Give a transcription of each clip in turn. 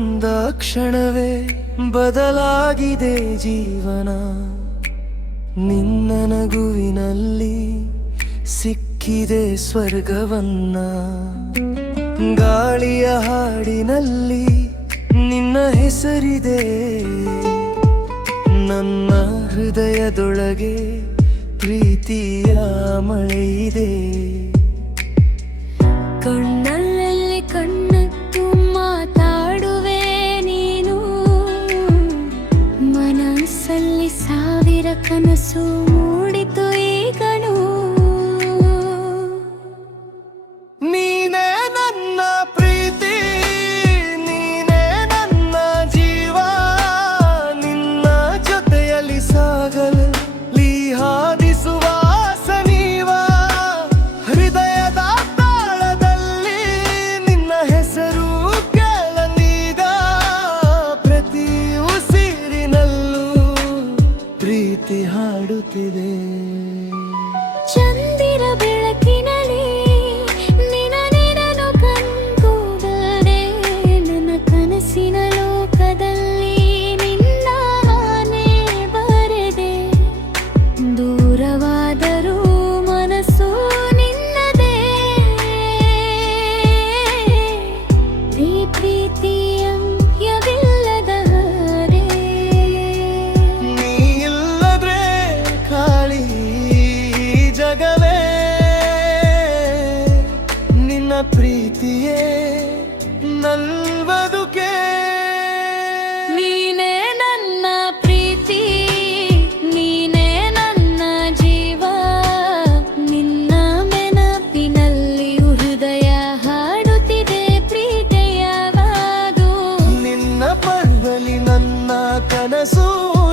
ಬಂದ ಕ್ಷಣವೇ ಬದಲಾಗಿದೆ ಜೀವನ. ನಿನ್ನ ನಗುವಿನಲ್ಲಿ ಸಿಕ್ಕಿದೆ ಸ್ವರ್ಗವನ್ನ. ಗಾಳಿಯ ಹಾಡಿನಲ್ಲಿ ನಿನ್ನ ಹೆಸರಿದೆ. ನನ್ನ ಹೃದಯದೊಳಗೆ ಪ್ರೀತಿಯ ಮಳೆಯಿದೆ. ಕಣ್ಣಲ್ಲಿ ಕಣ್ಣತ್ತು ಮಾತಾಡುವೆ ನೀನು. ಮನಸ್ಸಲ್ಲಿ ಸಾವಿರ ಕನಸು ಮೂಡಿತು ಈಗನು. ನೀನೇ ನನ್ನ ಪ್ರೀತಿ, ನೀನೇ ನನ್ನ ಜೀವ. ನಿನ್ನ ಜೊತೆಯಲ್ಲಿ ಸಾಗಲು ಹಾದಿಸುವ ಸನೀವ. ಹೃದಯದ ತಾಳದಲ್ಲಿ ನಿನ್ನ ಹೆಸರು ಕೇಳಲೀಗ. ಪ್ರತಿ ಉಸಿರಿನಲ್ಲೂ ಪ್ರೀತಿ ಹಾಡುತ್ತಿದೆ. ಚಂದಿರ ಬೆಳಕಿನಲ್ಲಿ ನಿನ್ನ ನೆನನು ಕಂಡುಕೊಂಡೆ. ನನ್ನ ಕನಸಿನ ಲೋಕದಲ್ಲಿ ನಿನ್ನ ನಾನೇ ಬರೆದೆ. ದೂರವಾದರೂ ಮನಸ್ಸು ನಿನ್ನದೇ. ಈ ಪ್ರೀತಿಯ ಅಂತ್ಯವಿಲ್ಲದ ಹಾರೆ. ನೀ ಇಲ್ಲದ್ರೆ ಖಾಲಿ ಜಗವೇ. ನಿನ್ನ ಪ್ರೀತಿಯೇ ನನ್ನ ಬದುಕೆ. ನೀನೇ ನನ್ನ ಪ್ರೀತಿ, ನೀನೇ ನನ್ನ ಜೀವ. ನಿನ್ನ ನೆನಪಿನಲ್ಲಿ ಹೃದಯ ಹಾಡುತ್ತಿದೆ ಪ್ರೀತಿಯವಾದು. ನಿನ್ನ ಪರ್ವಲಿ ನನ್ನ ಕನಸು,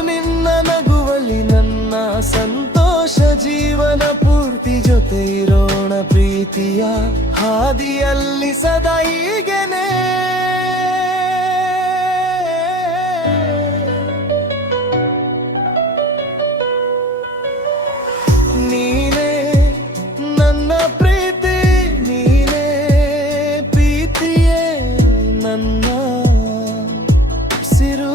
ನಿನ್ನ ನಗುವಲ್ಲಿ ನನ್ನ ಸಂತೋಷ. ಜೀವನ ಪೂರ್ತಿ ಜೊತೆ ಇರೋಣ ಪ್ರೀತಿಯ ಹಾದಿಯಲ್ಲಿ ಸದಾ ಹೀಗೆನೆ. ನೀನೇ ನನ್ನ ಪ್ರೀತಿ, ನೀನೇ ಪ್ರೀತಿಯೇ ನನ್ನ ಸಿರು.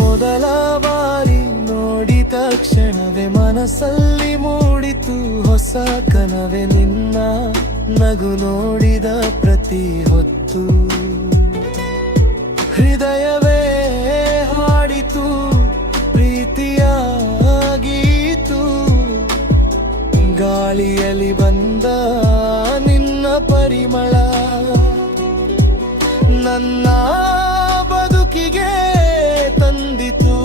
ಮೊದಲ ಬಾರಿ ನೋಡಿದ ಕ್ಷಣವೇ ಮನಸ್ಸಲ್ಲಿ ಮೂಡಿತು ಹೊಸ ಕನವೇ. ನಿನ್ನ ನಗು ನೋಡಿದ ಪ್ರತಿ ಹೊತ್ತು ಹೃದಯವೇ ಹಾಡಿತು ಪ್ರೀತಿಯ ಗೀತು. ಗಾಳಿಯಲ್ಲಿ ಬಂದ ನಿನ್ನ ಪರಿಮಳ ನನ್ನ ಬದುಕಿಗೆ ತಂದಿತು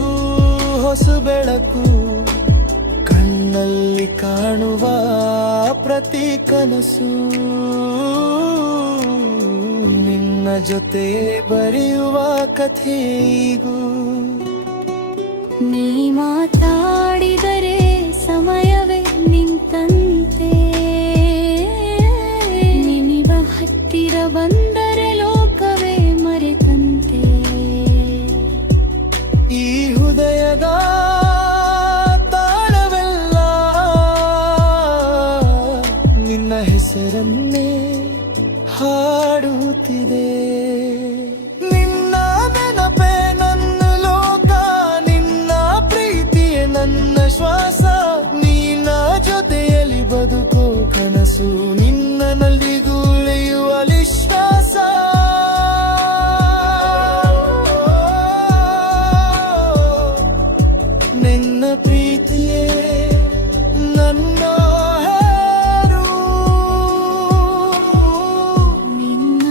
ಹೊಸ ಬೆಳಕು. ಕಣ್ಣಲ್ಲಿ ಕಾಣುವ ಪ್ರತಿ ಕನಸು ನಿನ್ನ ಜೊತೆ ಬರೆಯುವ ಕಥೆಗೂ. ನೀ ಮಾತಾಡಿದರೆ ಸಮಯವೇ ನಿಂತಂತೆ. ನಿನಿವ ಹತ್ತಿರ ಬಂದರೆ ಲೋಕವೇ ಮರೆತಂತೆ. ಈ ಹೃದಯದ ತಾಳವೆಲ್ಲ ನಿನ್ನ ಹೆಸರನ್ನೇ ಹಾಡುತ್ತಿದೆ. ನಿನ್ನ ನೆನಪೇ ನನ್ನ ಲೋಕ, ನಿನ್ನ ಪ್ರೀತಿಯೇ ನನ್ನ ಶ್ವಾಸ. ನಿನ್ನ ಜೊತೆಯಲ್ಲಿ ಬದುಕೋ ಕನಸು, ನಿನ್ನಲ್ಲಿ ಗುಳಿಯುವ ವಿಶ್ವಾಸ. ನಿನ್ನ ಪ್ರೀತಿಯೇ ನನ್ನ ಹೇರು. ನಿನ್ನ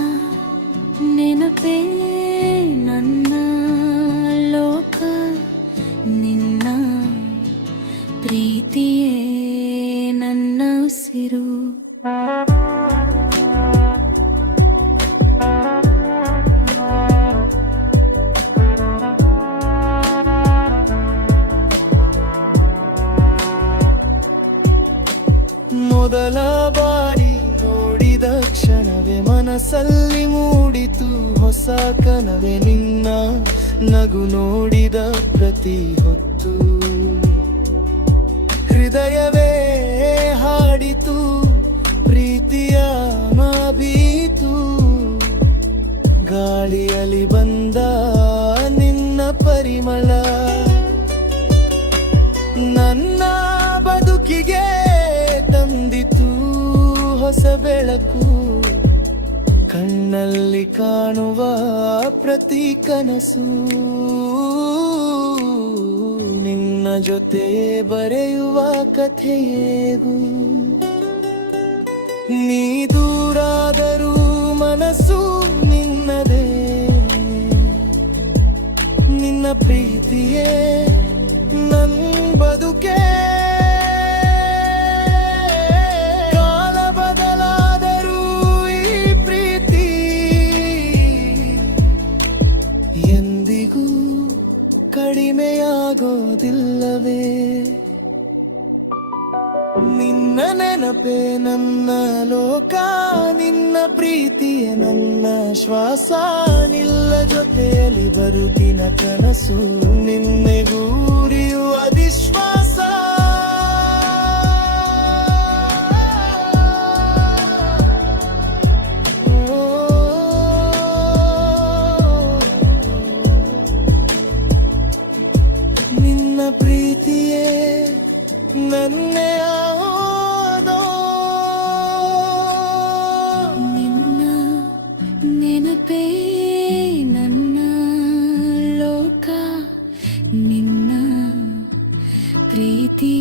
ನೆನಪೇ ನನ್ನ ಲೋಕ. ನಿನ್ನ ಪ್ರೀತಿಯೇ ನನ್ನ ಉಸಿರು. ಮೊದಲ ಬಾರಿ ನೋಡಿದ ಕ್ಷಣವೇ ಮನಸ್ಸಲ್ಲಿ ಮೂಡಿತು ಹೊಸ ಕನವೇ. ನಿನ್ನ ನಗು ನೋಡಿದ ಪ್ರತಿ ಹೊತ್ತು ಹೃದಯವೇ ಹಾಡಿತು ಪ್ರೀತಿಯ ಮಾಬೀತು. ಗಾಳಿಯಲ್ಲಿ ಬಂದ ನಿನ್ನ ಪರಿಮಳ ನನ್ನ ಬದುಕಿಗೆ ತಂದಿತು ಹೊಸ ಬೆಳಕು. ಕಣ್ಣಲ್ಲಿ ಕಾಣುವ ಪ್ರತಿ ಕನಸು ನಿನ್ನ ಜೊತೆ ಬರೆಯುವ ಕಥೆಯೇಗು. ನೀ ದೂರಾದರೂ ಮನಸ್ಸು ನಿನ್ನದೇ, ನಿನ್ನ ಪ್ರೀತಿಯೇ ನನ್ ಬದುಕೆ. ಕಾಲ ಬದಲಾದರೂ ಈ ಪ್ರೀತಿ ಎಂದಿಗೂ ಕಡಿಮೆಯಾಗೋದಿಲ್ಲವೇ. ನಿನ್ನ ನೆನಪೇ ನನ್ನ ಲೋಕ, ನಿನ್ನ ಪ್ರೀತಿಯೇ ನನ್ನ ಶ್ವಾಸ. ನಿಲ್ಲ ಜೊತೆಯಲ್ಲಿ ಬರುತ್ತಿನ ಕನಸು ನಿನ್ನೆಗೂರಿಯುವ ವಿಶ್ವಾಸ. ನಿನ್ನ ಪ್ರೀತಿಯೇ ನನ್ನೇ ಆದೋ. ನಿನ್ನ ನೆನಪೇ ನನ್ನ ಲೋಕ, ನಿನ್ನ ಪ್ರೀತಿ